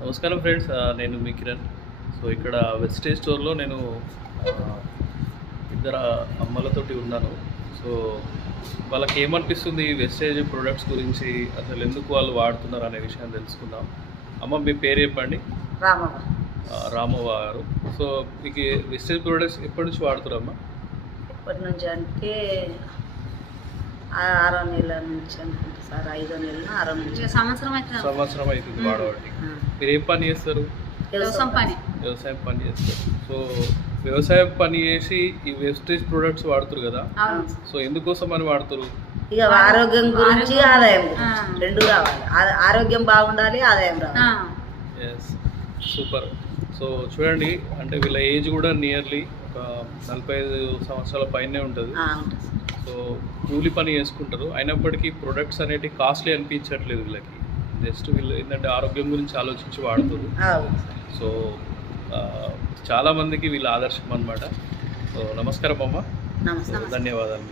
నమస్కారం ఫ్రెండ్స్, నేను మీ కిరణ్. సో ఇక్కడ వెస్టేజ్ స్టోర్లో నేను ఇద్దరు అమ్మలతోటి ఉన్నాను. సో వాళ్ళకి ఏమనిపిస్తుంది ఈ వెస్టేజ్ ప్రొడక్ట్స్ గురించి, అసలు ఎందుకు వాళ్ళు వాడుతున్నారు అనే విషయం తెలుసుకుందాం. అమ్మ, మీ పేరు చెప్పండి. రామవ్వ గారు. సో మీకు వెస్టేజ్ ప్రొడక్ట్స్ ఎప్పటి నుంచి వాడుతున్నారమ్మా? ఎప్పటి నుంచి అంటే 6 నెలల నుంచి అనుకుంటా సార్. 5 నెలలు 6 నుంచి సంవత్సరం అవుతుంది వాడబట్టి. మీరు ఏం పని చేస్తారు? వ్యవసాయం పని చేస్తారు. సో వ్యవసాయం పని చేసి ఈ వెస్టేజ్ ప్రొడక్ట్స్ వాడుతారు కదా, సో ఎందుకోసం అని వాడుతారు? ఇక ఆరోగ్యం గురించి, ఆదాయం గురించి రెండు రావాలి. ఆరోగ్యం బాగుండాలి, ఆదాయం రావాలి. Yes, super. సో చూడండి, అంటే వీళ్ళ ఏజ్ కూడా నియర్లీ ఒక 45 సంవత్సరాల పైనే ఉంటుంది. సో కూలి పని చేసుకుంటారు, అయినప్పటికీ ప్రొడక్ట్స్ అనేవి కాస్ట్లీ అనిపించట్లేదు వీళ్ళకి. జస్ట్ వీళ్ళు ఏంటంటే ఆరోగ్యం గురించి ఆలోచించి వాడుతారు. సో చాలామందికి వీళ్ళ ఆదర్శం అన్నమాట. సో నమస్కారం అమ్మ, ధన్యవాదాలు.